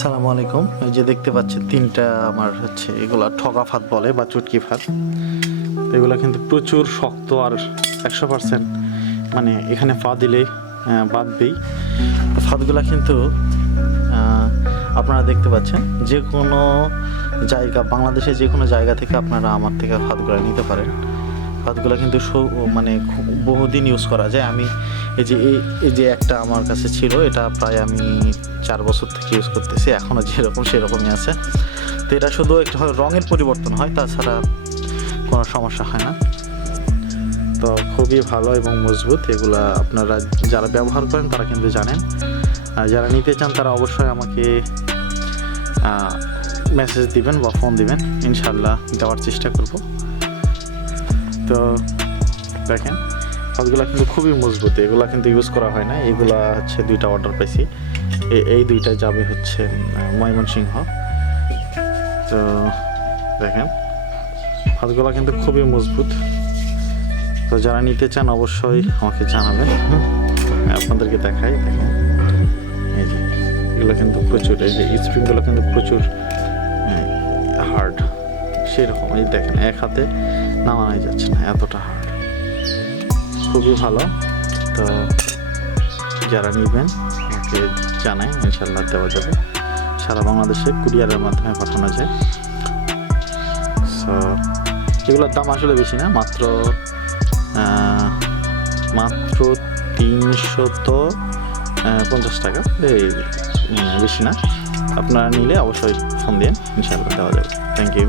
সালামু আলাইকুম। এই যে দেখতে পাচ্ছেন তিনটা আমার হচ্ছে এগুলা ঠগা ফাঁদ বলে বা চুটকি ফাঁদ। এগুলা কিন্তু প্রচুর শক্ত আর একশো পার্সেন্ট মানে এখানে পা আহ, বাঁধবেই। ফাঁদগুলা কিন্তু আপনারা দেখতে পাচ্ছেন যে কোনো জায়গা বাংলাদেশে যে কোনো জায়গা থেকে আপনারা আমার থেকে ফাঁদগুলা নিতে পারেন। ফাঁদগুলো কিন্তু মানে বহুদিন ইউজ করা যায়। আমি এই যে এই যে একটা আমার কাছে ছিল, এটা প্রায় আমি চার বছর থেকে ইউজ করতেছি এখনও যেরকম সেরকমই আছে। তো এটা শুধু একটু রঙের পরিবর্তন হয়, তাছাড়া কোনো সমস্যা হয় না। তো খুবই ভালো এবং মজবুত, এগুলা আপনারা যারা ব্যবহার করেন তারা কিন্তু জানেন। আর যারা নিতে চান তারা অবশ্যই আমাকে মেসেজ দিবেন বা ফোন দিবেন ইনশাল্লাহ দেওয়ার চেষ্টা করব। তো দেখেন ফাঁসগুলো কিন্তু খুবই মজবুত। এগুলা কিন্তু ইউজ করা হয় না। এগুলা হচ্ছে দুইটা অর্ডার পাইছি। এই দুইটা যাবে হচ্ছে ময়মনসিংহ। তো দেখেন হাতগুলা কিন্তু খুবই মজবুত। তো যারা নিতে চান অবশ্যই আমাকে জানাবেন। আপনাদেরকে দেখাই, দেখেন। এই যে, এগুলো কিন্তু প্রচুর। এই যে স্প্রিংগুলো কিন্তু প্রচুর হার্ড সেরকম। এই দেখেন, এক হাতে নামানোই যাচ্ছে না, এতটা হার্ড খুবই ভালো। তো যারা নেবেন, আমাকে জানাই ইনশাল্লাহ দেওয়া যাবে। সারা বাংলাদেশে কুরিয়ারের মাধ্যমে পাঠানো যায়। সো এগুলোর দাম আসলে বেশি না, মাত্র মাত্র তিনশত পঞ্চাশ টাকা। এই বেশি না। আপনারা নিলে অবশ্যই ফোন দিন ইনশাল্লাহ দেওয়া যাবে। Thank you